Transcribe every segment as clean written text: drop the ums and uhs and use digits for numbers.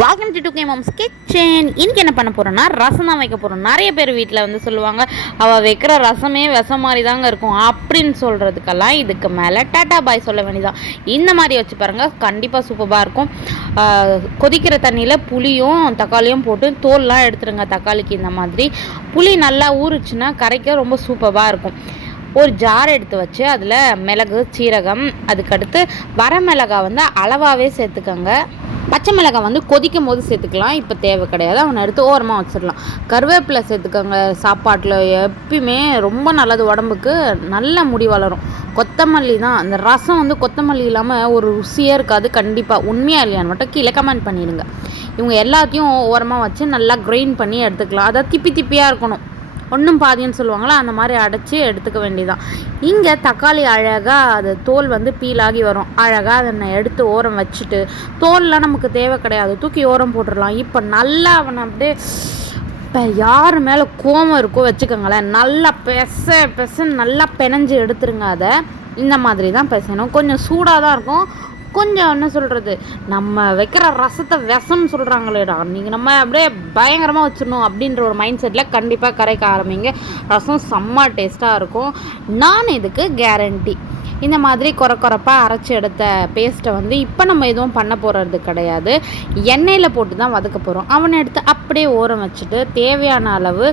Welcome to 2K Moms Kitchen. இன்னைக்கு என்ன பண்ண போகிறோன்னா ரசம் தான் வைக்க போகிறோம். நிறைய பேர் வீட்டில் வந்து சொல்லுவாங்க, அவள் வைக்கிற ரசமே விஷம் மாதிரி தாங்க இருக்கும் அப்படின்னு சொல்கிறதுக்கெல்லாம் இதுக்கு மேலே டாட்டா பாய் சொல்ல வேண்டியதான். இந்த மாதிரி வச்சு பாருங்கள், கண்டிப்பாக சூப்பராக இருக்கும். கொதிக்கிற தண்ணியில் புளியும் தக்காளியும் போட்டு தோல்லாம் எடுத்துருங்க. தக்காளிக்கு இந்த மாதிரி புளி நல்லா ஊறுச்சுன்னா கரைக்க ரொம்ப சூப்பராக இருக்கும். ஒரு ஜார் எடுத்து வச்சு அதில் மிளகு, சீரகம், அதுக்கடுத்து வரமிளகாய் வந்து அளவாகவே சேர்த்துக்கோங்க. பச்சை மிளகாய் வந்து கொதிக்கும் போது சேர்த்துக்கலாம், இப்போ தேவை கிடையாது, அவனை எடுத்து ஓரமாக வச்சிடலாம். கருவேப்பிலை சேர்த்துக்கோங்க. சாப்பாட்டில் எப்பயுமே ரொம்ப நல்லது, உடம்புக்கு நல்ல முடி வளரும். கொத்தமல்லி தான், அந்த ரசம் வந்து கொத்தமல்லி இல்லாமல் ஒரு ருசியாக இருக்காது. கண்டிப்பாக உண்மையாக இல்லையான்னு மட்டும் கீழே கமெண்ட் பண்ணிடுங்க. இவங்க எல்லாத்தையும் ஓரமாக வச்சு நல்லா கிரைண்ட் பண்ணி எடுத்துக்கலாம். அதாவது திப்பி திப்பியாக இருக்கணும், ஒன்றும் பாதின்னு சொல்லுவாங்களா, அந்த மாதிரி அடைச்சி எடுத்துக்க வேண்டியதான். இங்கே தக்காளி அழகாக அது தோல் வந்து பீலாகி வரும். அழகாக அதை எடுத்து ஓரம் வச்சுட்டு, தோல்லாம் நமக்கு தேவை கிடையாது, தூக்கி ஓரம் போட்டுடலாம். இப்போ நல்லா அவனை அப்படியே இப்போ யார் மேலே கோவம் இருக்கோ வச்சுக்கோங்களேன், நல்லா நல்லா பெனஞ்சு எடுத்துருங்க. அதை இந்த மாதிரி தான் பெசணும். கொஞ்சம் சூடாக தான் இருக்கும். கொஞ்சம் என்ன சொல்கிறது, நம்ம வைக்கிற ரசத்தை விஷம்னு சொல்கிறாங்களேடா, நீங்கள் நம்ம அப்படியே பயங்கரமாக வச்சிடணும் அப்படின்ற ஒரு மைண்ட் செட்டில் கண்டிப்பாக கரைக்க ஆரம்பிங்க. ரசம் செம்ம டேஸ்ட்டாக இருக்கும். நான் இதுக்கு கேரண்டி. இந்த மாதிரி குறப்பாக அரைச்சி எடுத்த பேஸ்ட்டை வந்து இப்போ நம்ம எதுவும் பண்ண போகிறது கிடையாது, எண்ணெயில் போட்டு தான் வதக்க போகிறோம். அவனை எடுத்து அப்படியே ஓரம் வச்சுட்டு தேவையான அளவு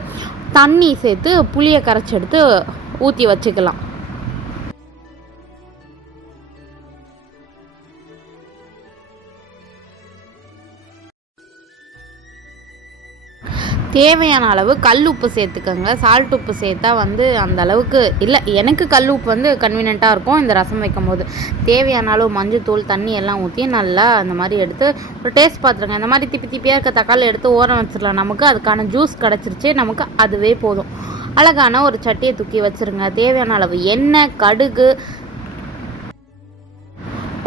தண்ணி சேர்த்து புளியை கரைச்சி எடுத்து ஊற்றி வச்சுக்கலாம். தேவையான அளவு கல் உப்பு சேர்த்துக்கோங்க. சால்ட் உப்பு சேர்த்தா வந்து அந்த அளவுக்கு இல்லை, எனக்கு கல் உப்பு வந்து கன்வீனியண்ட்டாக இருக்கும் இந்த ரசம் வைக்கும் போது. தேவையான அளவு மஞ்சத்தூள், தண்ணி எல்லாம் ஊற்றி நல்லா அந்த மாதிரி எடுத்து ஒரு டேஸ்ட் பார்த்துருங்க. இந்த மாதிரி திப்பியாக இருக்க தக்காளி எடுத்து ஓரம் வச்சிடலாம். நமக்கு அதுக்கான ஜூஸ் கிடச்சிருச்சு, நமக்கு அதுவே போதும். அழகான ஒரு சட்டியை தூக்கி வச்சுருங்க. தேவையான அளவு எண்ணெய், கடுகு,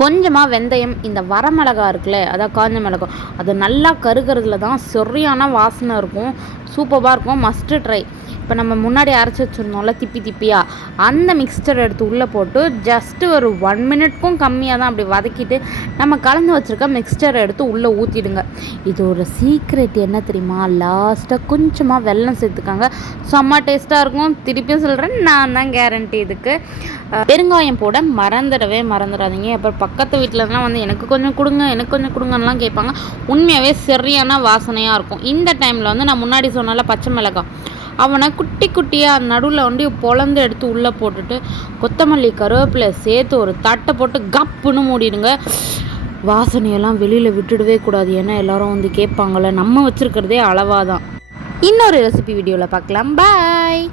கொஞ்சமாக வெந்தயம், இந்த வரமிளகா இருக்குல்ல, அதான் காஞ்ச மிளகாய், அது நல்லா கருகிறதுல தான் சரியான வாசனை இருக்கும், சூப்பராக இருக்கும். Must try. இப்போ நம்ம முன்னாடி அரைச்சி வச்சுருந்தோம்ல திப்பியாக, அந்த மிக்ஸ்டர் எடுத்து உள்ளே போட்டு ஜஸ்ட்டு ஒரு 1 மினிட்க்கும் கம்மியாக தான் அப்படி வதக்கிட்டு நம்ம கலந்து வச்சுருக்க மிக்ஸ்டரை எடுத்து உள்ளே ஊற்றிடுங்க. இது ஒரு சீக்ரெட் என்ன தெரியுமா, லாஸ்ட்டாக கொஞ்சமாக வெல்லம் சேர்த்துக்காங்க, செம்ம டேஸ்ட்டாக இருக்கும். திருப்பியும் சொல்கிறேன், நான் தான் கேரண்டி இதுக்கு. பெருங்காயம் போட மறந்துடாதீங்க. அப்புறம் பக்கத்து வீட்டிலலாம் வந்து எனக்கு கொஞ்சம் கொடுங்கன்னெலாம் கேட்பாங்க. உண்மையாகவே சரியான வாசனையாக இருக்கும். இந்த டைமில் வந்து நான் முன்னாடி சொன்னால பச்சை மிளகாய், அவனை குட்டி குட்டியாக நடுவில் வந்து பொழந்து எடுத்து உள்ளே போட்டுட்டு கொத்தமல்லி, கருவேப்பிலை சேர்த்து ஒரு தட்டை போட்டு கப்புன்னு மூடிடுங்க. வாசனையெல்லாம் வெளியில் விட்டுடவே கூடாது, ஏன்னா எல்லோரும் வந்து கேட்பாங்கள்ல, நம்ம வச்சுருக்கிறதே அளவாக தான். இன்னொரு ரெசிபி வீடியோவில் பார்க்கலாம். பாய்.